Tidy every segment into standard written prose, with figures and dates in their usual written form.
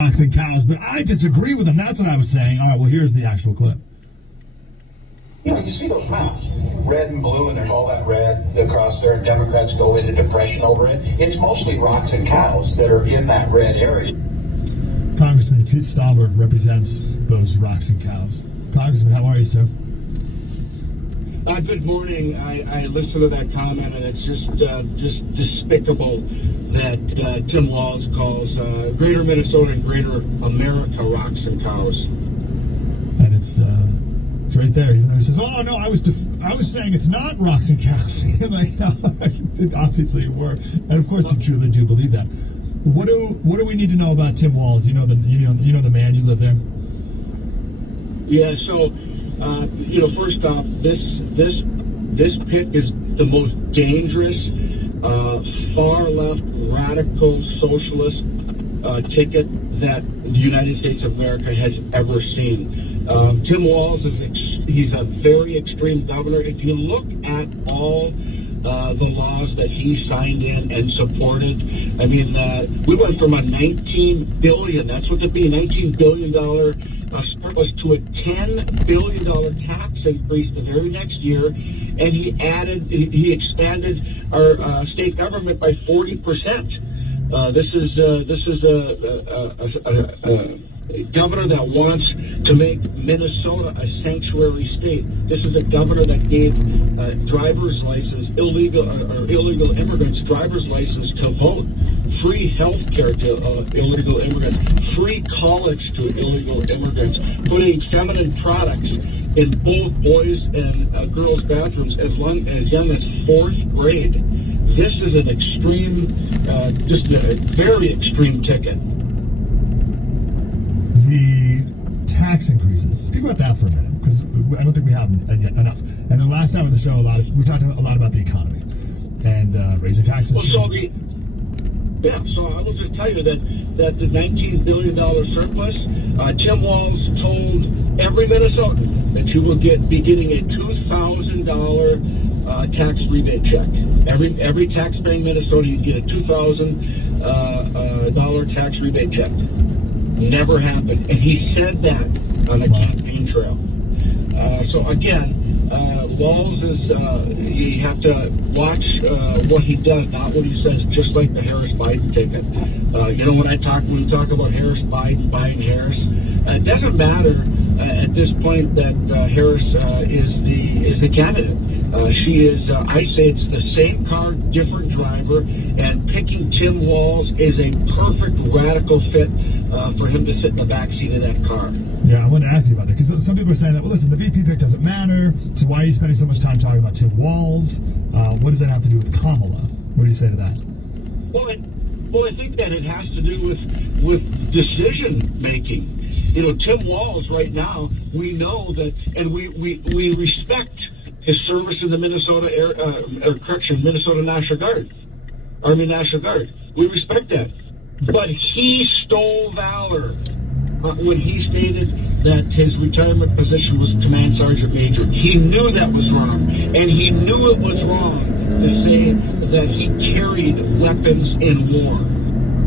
Rocks and cows, but I disagree with them. That's what I was saying. All right, well, here's the actual clip. You know, you see those maps, red and blue, and there's all that red across there, and Democrats go into depression over it. It's mostly rocks and cows that are in that red area. Congressman Pete Stauber represents those rocks and cows. Congressman, how are you, sir? Good morning. I listened to that comment, and it's just despicable that Tim Walz calls Greater Minnesota and Greater America rocks and cows. And it's right there. He says, "Oh no, I was saying it's not rocks and cows." Like, no, obviously you were, and of course you truly do believe that. What do we need to know about Tim Walz? You know the man. You live there. Yeah. So, first off, this pick is the most dangerous, far left, radical socialist ticket that the United States of America has ever seen. Tim Walz he's a very extreme governor. If you look at all the laws that he signed in and supported, I mean, we went from a $19 billion, that's what it'd be, $19 billion surplus to a $10 billion tax increase the very next year, and he expanded our state government by 40%. This is a governor that wants to make Minnesota a sanctuary state. This is a governor that gave driver's license, illegal immigrants driver's license to vote, free health care to illegal immigrants, free college to illegal immigrants, putting feminine products in both boys and girls' bathrooms as young as 4th grade. This is an extreme, just a very extreme ticket. The tax increases. Speak about that for a minute, because I don't think we have enough. And the last time on the show, we talked a lot about the economy and raising taxes. Well, so I will just tell you that the $19 billion surplus, Tim Walz told every Minnesotan that you will be getting a $2,000 tax rebate check. Every tax-paying Minnesotan, you get a $2,000 tax rebate check. Never happened, and he said that on the campaign trail. So again, Walz is, you have to watch what he does, not what he says, just like the Harris-Biden ticket. When we talk about Harris, it doesn't matter at this point that Harris is the candidate. She is, I say it's the same car, different driver, and picking Tim Walz is a perfect radical fit for him to sit in the back seat of that car. Yeah, I want to ask you about that, because some people are saying that, well, listen, the VP pick doesn't matter, so why are you spending so much time talking about Tim Walz? What does that have to do with Kamala? What do you say to that? Well, I think that it has to do with decision making. Tim Walz right now, we know that, and we respect his service in the Minnesota Minnesota National Guard, Army National Guard. We respect that. But he stole valor when he stated that his retirement position was Command Sergeant Major. He knew that was wrong, and he knew it was wrong to say that he carried weapons in war.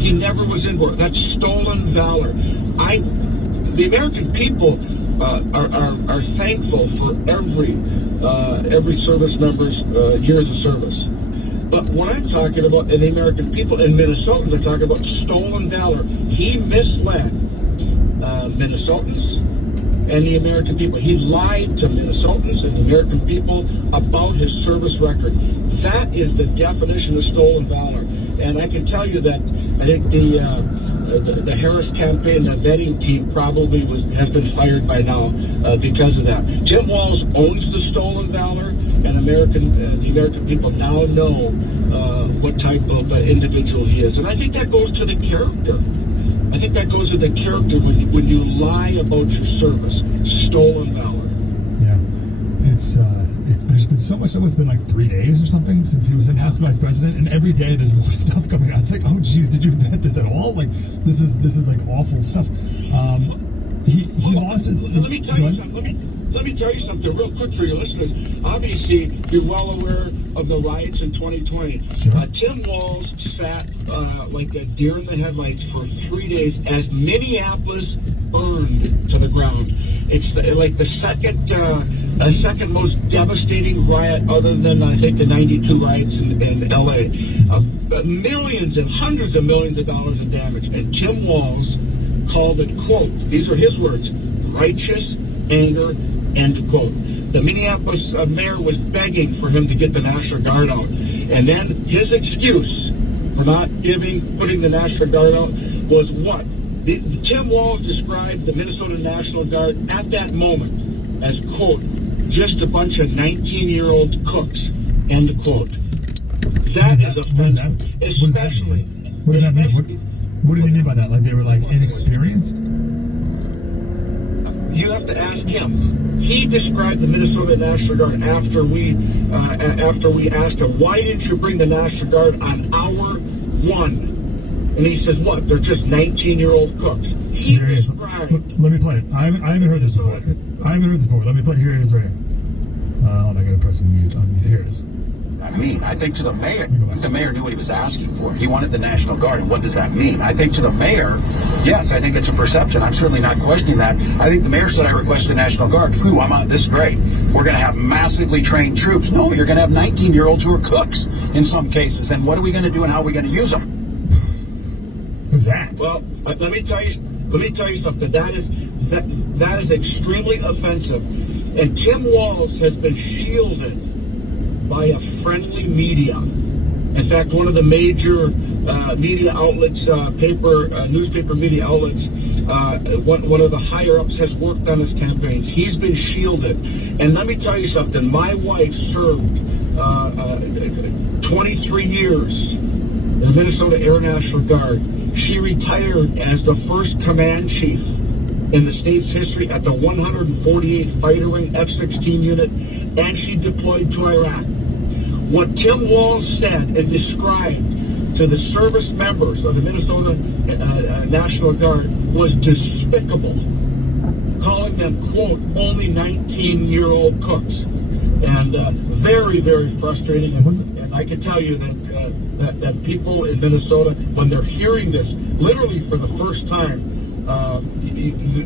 He never was in war. That's stolen valor. The American people are thankful for every service member's years of service. But what I'm talking about, and the American people and Minnesotans are talking about stolen valor. He misled Minnesotans and the American people. He lied to Minnesotans and the American people about his service record. That is the definition of stolen valor. And I can tell you that I think the Harris campaign, the vetting team probably has been fired by now because of that. Tim Walz owns the stolen valor, and the American people now know what type of individual he is. And I think that goes to the character. I think that goes to the character when you lie about your service. Stolen valor. Yeah. There's been so much. It's been like 3 days or something since he was announced vice president, and every day there's more stuff coming out. It's like, oh geez, did you vet this at all? Like, this is like awful stuff. He lost it. Let me tell you something. let me tell you something real quick for your listeners. Obviously, you're well aware of the riots in 2020. Sure. Tim Walz sat like a deer in the headlights for 3 days as Minneapolis burned to the ground. It's like the second most devastating riot, other than I think the '92 riots in L.A. Millions and hundreds of millions of dollars in damage, and Tim Walz called it, quote, these are his words, righteous anger, end quote. The Minneapolis mayor was begging for him to get the National Guard out, and then his excuse for not putting the National Guard out was what? Tim Walz described the Minnesota National Guard at that moment as, quote, just a bunch of 19-year-old cooks, end quote. That is offensive, especially. What does that mean? What do you mean by that? Like they were like inexperienced? You have to ask him. He described the Minnesota National Guard after we asked him, why didn't you bring the National Guard on hour one? And he says, what? They're just 19-year-old cooks. He described. Let me play it. I haven't heard this before. Let me play. Here it is right here. I gotta press mute on me. Here it is. I mean, I think to the mayor, the mayor knew what he was asking for. He wanted the National Guard, and what does that mean? I think to the mayor, yes, I think it's a perception. I'm certainly not questioning that. I think the mayor said I request the National Guard. Ooh, this is great. We're going to have massively trained troops. No, you're going to have 19-year-olds who are cooks in some cases. And what are we going to do, and how are we going to use them? Who's that? Well, let me tell you something. That is extremely offensive. And Tim Walz has been shielded by a friendly media. In fact, one of the major media outlets, newspaper media outlets, one of the higher ups has worked on his campaigns. He's been shielded. And let me tell you something. My wife served 23 years in the Minnesota Air National Guard. She retired as the first command chief in the state's history at the 148th Fighter Wing F-16 unit, and she deployed to Iraq. What Tim Walz said and described to the service members of the Minnesota National Guard was despicable, calling them, quote, only 19-year-old cooks. And very, very frustrating. And I can tell you that people in Minnesota, when they're hearing this, literally for the first time,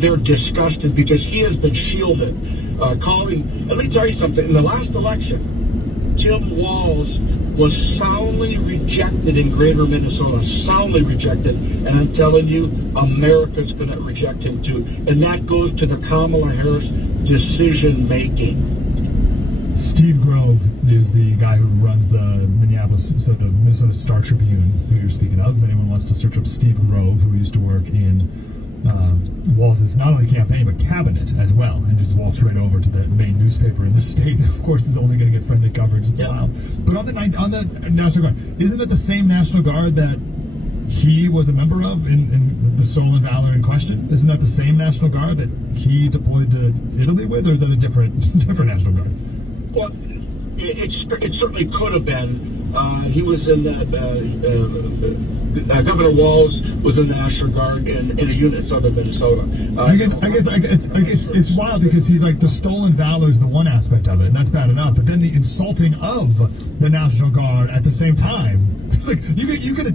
they're disgusted because he has been shielded. And let me tell you something. In the last election, Tim Walz was soundly rejected in greater Minnesota, soundly rejected. And I'm telling you, America's going to reject him too. And that goes to the Kamala Harris decision-making. Steve Grove is the guy who runs the Minnesota Star Tribune, who you're speaking of. If anyone wants to search up Steve Grove, who used to work in Walz's not only campaign but cabinet as well, and just walks right over to the main newspaper in the state. Of course, is only going to get friendly coverage. It's a while. But on the National Guard, isn't it the same National Guard that he was a member of in the Stolen Valor in question? Isn't that the same National Guard that he deployed to Italy with, or is that a different National Guard? Well, it certainly could have been. He was in Governor Walz was in the National Guard in a unit in southern Minnesota. I guess it's wild because he's like the Stolen Valor is the one aspect of it, and that's bad enough. But then the insulting of the National Guard at the same time, it's like you could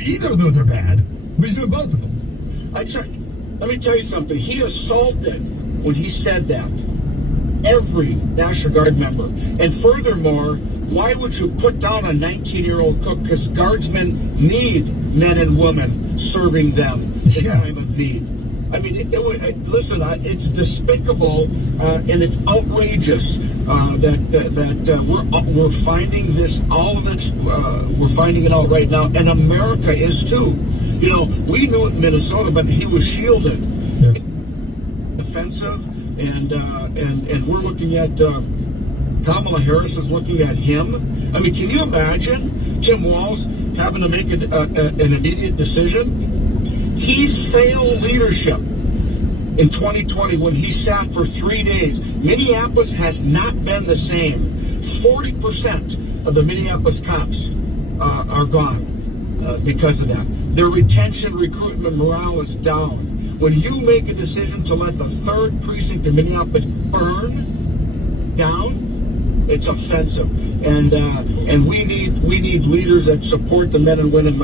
either of those are bad. But he's doing both of them. Let me tell you something. He assaulted when he said that every National Guard member, and furthermore, why would you put down a 19-year-old cook? Because guardsmen need men and women serving them in time of need. I mean, listen, it's despicable and it's outrageous that we're finding this. All of this, we're finding it out right now, and America is too. You know, we knew it in Minnesota, but he was shielded. Yeah. Offensive, and we're looking at. Kamala Harris is looking at him. I mean, can you imagine Tim Walz having to make an immediate decision? He failed leadership in 2020 when he sat for 3 days. Minneapolis has not been the same. 40% of the Minneapolis cops are gone because of that. Their retention, recruitment, morale is down. when you make a decision to let the 3rd precinct in Minneapolis burn down, it's offensive, and we need leaders that support the men and women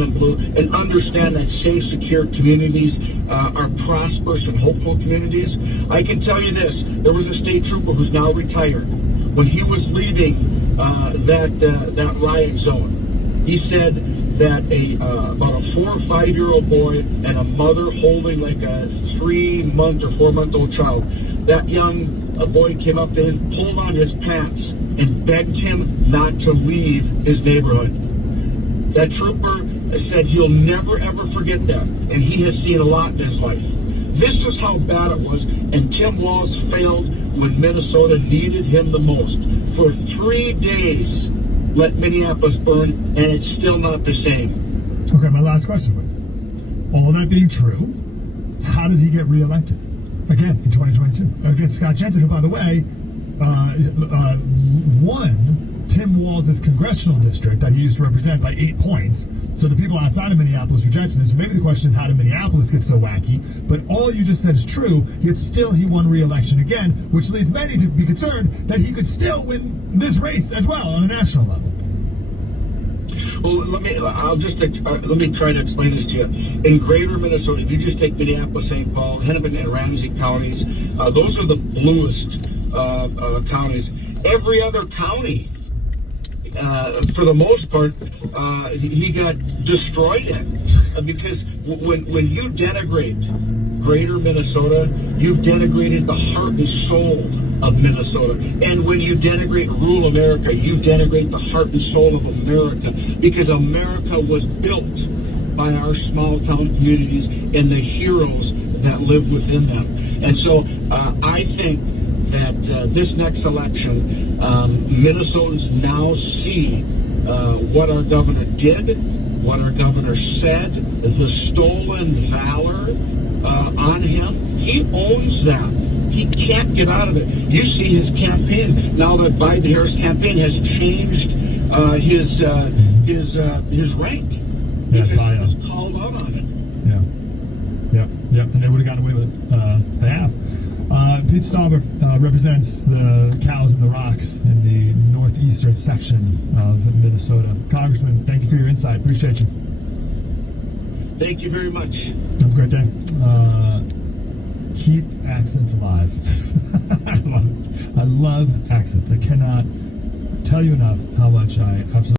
in blue, and understand that safe, secure communities are prosperous and hopeful communities. I can tell you this: there was a state trooper who's now retired. When he was leaving that riot zone, he said that about a 4 or 5 year old boy and a mother holding like a 3-month or 4-month-old child. That young boy came up to him, pulled on his pants, and begged him not to leave his neighborhood. That trooper said he'll never, ever forget that, and he has seen a lot in his life. This is how bad it was, and Tim Walz failed when Minnesota needed him the most. For 3 days, let Minneapolis burn, and it's still not the same. Okay, my last question. All that being true, how did he get reelected? Again, in 2022, against Scott Jensen, who, by the way, won Tim Walz's congressional district that he used to represent by 8 points. So the people outside of Minneapolis rejected him. So maybe the question is, how did Minneapolis get so wacky? But all you just said is true, yet still he won re-election again, which leads many to be concerned that he could still win this race as well on a national level. Well, let me try to explain this to you. In greater Minnesota, if you just take Minneapolis, St. Paul, Hennepin, and Ramsey counties, those are the bluest counties. Every other county, for the most part, he got destroyed in. Because when you denigrate greater Minnesota, you've denigrated the heart and soul of Minnesota. And when you denigrate rural America, you denigrate the heart and soul of America, because America was built by our small town communities and the heroes that live within them. And so I think that this next election, Minnesotans now see what our governor did, what our governor said, the stolen valor on him. He owns that. He can't get out of it. You see his campaign now that Biden-Harris campaign has changed his rank. Yes, because he was called out on it. Yeah, and they would have gotten away with it. They have. Pete Stauber represents the cows and the rocks in the northeastern section of Minnesota. Congressman, thank you for your insight. Appreciate you. Thank you very much. Have a great day. Keep accents alive. I love accents. I cannot tell you enough how much I absolutely